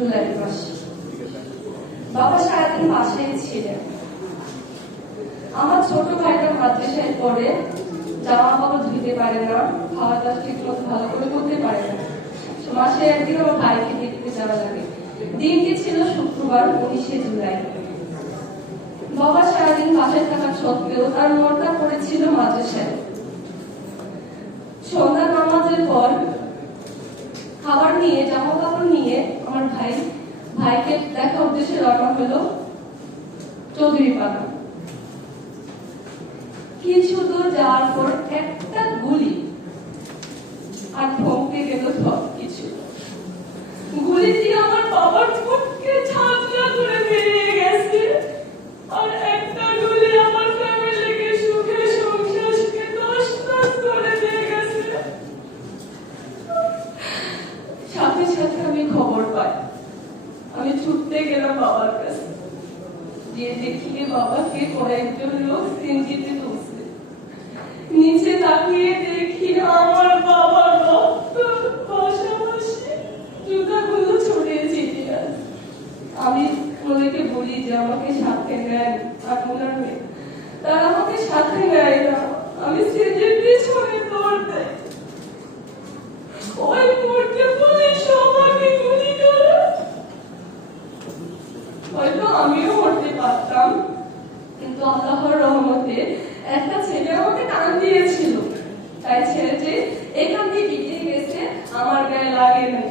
জুলাই বাবা সারাদিন বাসায় ছিলেন। আমার ছোট ভাইটা মাদ্রাসায় পড়ে। জামা কাপড় ধুতে পারে না, খাওয়া দাওয়া ঠিক মতো ভালো করে করতে পারে না। মাসে একদিন আমার ভাইকে দেখতে যাওয়া লাগে। দিনটি ছিল শুক্রবার, উনিশে জুলাই। বাবা সারাদিন বাসায় থাকা সত্ত্বেও তার মনটা পড়েছিল মাদ্রাসায়। সন্ধ্যা নামাজের পর খাবার নিয়ে জামা আমার ভাই, ভাইকে দেখা উদ্দেশ্যে রওনা হলো চৌধুরী পাড়া। কিছু দূর যাওয়ার পর একটা গুলি, আর থমকে গেল সব কিছু দেখি বাবাকে কয়েকজন লোক সিনজিতে তুলছে নিচে তাকিয়ে দেখি আমার বাবার রক্ত পাশাপাশি জুতাগুলো ছড়িয়ে ছিটিয়ে আমি ওদেরকে বলি যে, আমাকে সাথে নেন আপনার মেয়ে তারা আমাকে সাথে নেয় না। আমি সিনজির পিছনে দৌড় দেয় ওই মুহূর্তে পুলিশ আমাকে গুলি করে হয়তো আমিও মরতে পারতাম কিন্তু আল্লাহর রহমতে একটা ছেলে আমাকে টান দিয়েছিল তাই ছেলেটি এখান দিয়ে বেরিয়ে গেছে আমার গায়ে লাগে নাই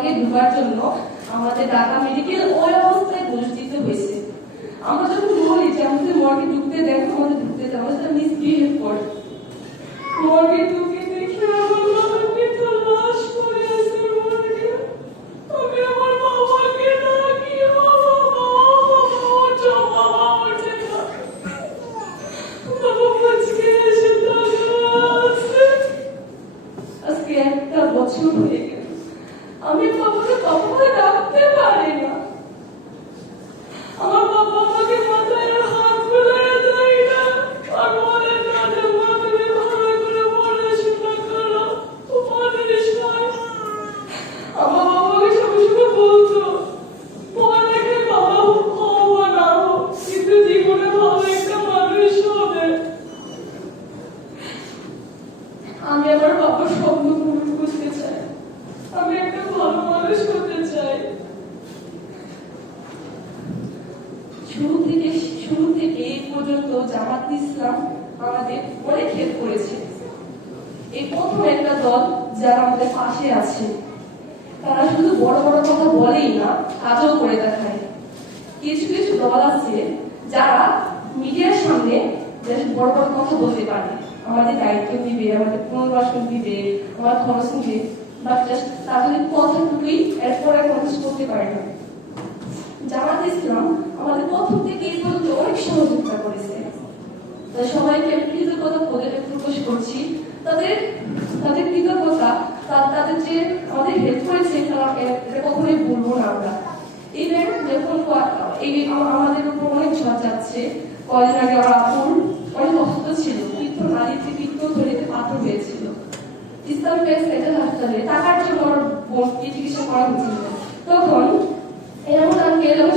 মর্গে ঢোকার জন্য আমাদের ঢাকা মেডিকেল ওই অবস্থায় দিতে হয়েছে। আমরা যখন বলি যে আমাদের মর্গে ঢুকতে দেন আমাদের ঢুকতে দেন মিসবিহেভ করে মর্গে ঢুকে শুরু থেকে শুরু থেকে এই পর্যন্ত জামাত ইসলাম আমাদের অনেক হেল্প করেছে। এই প্রথম একটা দল যারা আমাদের পাশে আছে, তারা শুধু বড় বড় কথা বলেই না, কাজও করে দেখায়। কিছু কিছু দল আছে যারা মিডিয়ার সামনে বেশ বড় বড় কথা বলতে পারে। আমাদের দায়িত্ব দিবে, আমাদের পুনর্বাসন দিবে, আমার খরচ দিবে বাট জাস্ট তাহলে কথাটুকুই এরপর আর করতে পারে না। জামাত ইসলাম আমাদের প্রথম থেকে এই পর্যন্ত অনেক সহযোগিতা করেছে। তাই সবাইকে আমি কৃতজ্ঞতা প্রকাশ করছি। তাদের তাদের কৃতজ্ঞতা তাদের যে আমাদের হেল্প করেছে এটা কখনোই বলব না আমরা। ইভেন যখন এই আমাদের উপর অনেক ঝড় যাচ্ছে, কয়েকদিন আগে আমার আপন অনেক অসুস্থ ছিল কিন্তু নারীতে পিত্ত ধরিতে পাথর হয়েছিল। ইসলাম মেন্টাল হাসপাতালে টাকার জন্য আমার চিকিৎসা করা হচ্ছিল তখন এরকম আঙ্কেল এবং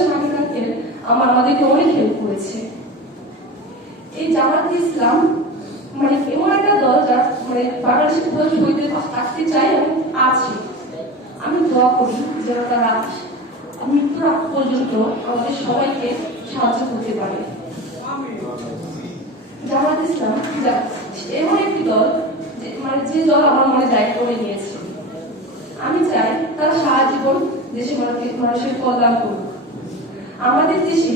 আমার আমাদেরকে অনেক হেল্প করেছে। এই জামাত ইসলাম মানে এমন একটা দল যার মানে বাংলাদেশের শহীদের পাশে থাকতে চাই এবং আছে। আমি দোয়া করি যেন তারা মৃত্যুর আগ পর্যন্ত আমাদের সবাইকে সাহায্য করতে পারে। জামাত ইসলাম এমন একটি দল যে মানে যে দল আমার মনে দায়িত্ব নিয়েছে। আমি চাই তারা সারা জীবন মানুষকে- মানুষের কল্যাণ করুক আমাদের দেশে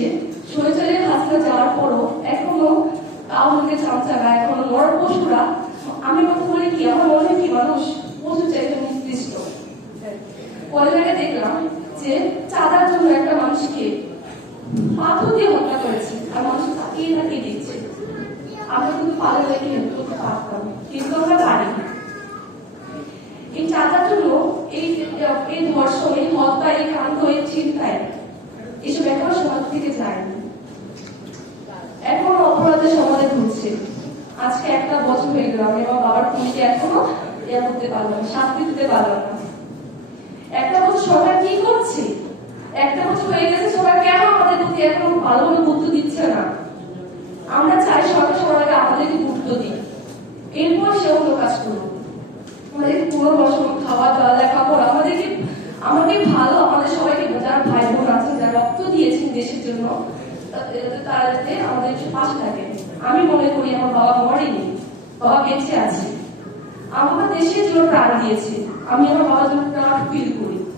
শৈচালের হাসিনা যাওয়ার পরও পশুরা আমি কথা বলি কি আমার মনে হয় কি মানুষ পশু চাইতে নির্দিষ্ট পরে জায়গায় দেখলাম যে চাঁদার জন্য একটা মানুষকে পাথর দিয়ে হত্যা করেছে আর মানুষ তাকিয়ে তাকিয়ে দিচ্ছে আমরা কিন্তু পালে রেখে হেল্প করতে পারতাম কিন্তু আমরা পারি এই চাঁদার জন্য এই এই ধর্ষণ এই হত্যা এই কাণ্ড এই চিন্তায় এসব এখনও সমাজ থেকে যায়নি এখনও অপরাধের সমাধান ঘুরছে আজকে একটা বছর হয়ে গেল, আমি আমার বাবার খুনিকে এখনও ইয়া করতে পারলাম না শাস্তি দিতে পারলাম না। একটা বছর সরকার কি করছে? একটা বছর হয়ে গেছে, সরকার কেন আমাদের প্রতি এখনও ভালোভাবে গুরুত্ব দিচ্ছে না? আমরা চাই সরকার আগে আমাদেরকে গুরুত্ব দিই এরপর সে অন্য কাজ করুক। আমাদের পুনর্বাসন খাওয়া দাওয়া, লেখাপড়া, আমাদেরকে, আমাকে ভালো আমাদের সবাইকে যারা ভাই বোন আছেন যারা রক্ত দিয়েছেন দেশের জন্য তারা যাতে আমাদের পাশে থাকে। আমি মনে করি আমার বাবা মরেনি বাবা বেঁচে আছে। আমার দেশের জন্য প্রাণ দিয়েছে। আমি আমার বাবার জন্য প্রাণ ফিল করি।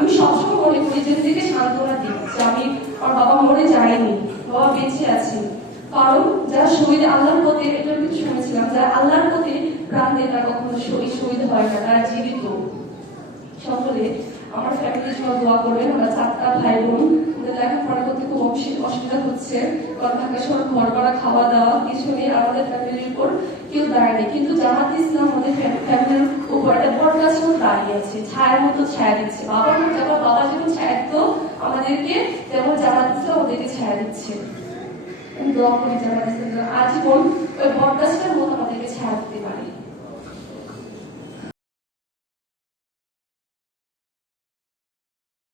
আমি সবসময় মনে করি যে নিজেকে সান্ত্বনা দিই, যে আমি আমার বাবা মরে যায়নি, বাবা বেঁচে আছে। কারণ যারা শহীদ আল্লাহর পথে এটা কিছু শুনেছিলাম, যারা আল্লাহর পথে প্রাণ দেয়, তারা কখনো শহীদ শহীদ হয় না, তারা জীবিত। সকলে, আমার ফ্যামিলির জন্য দোয়া করবেন। আমরা চারটা ভাই বোন লেখাপড়া করতে খুব অসু- অসুবিধা হচ্ছে। কারণ সব ভাড়া খাওয়া দাওয়া, কিছু নিয়ে আমাদের ফ্যামিলির উপর কেউ দাঁড়ায়নি কিন্তু জামাত ইসলাম আমাদের ফ্যামিলির উপর একটা দাঁড়িয়ে আছে ছায়ার মতো ছায়া দিচ্ছে। বাবার যেমন, বাবা যেমন ছায়া দিত আমাদেরকে তেমন জামাত ইসলাম ওদেরকে ছায়া দিচ্ছে। দোয়া করি জামাত ইসলাম আজীবন ওই বরদাস্তের মতো আমাদেরকে ছায়া দিতে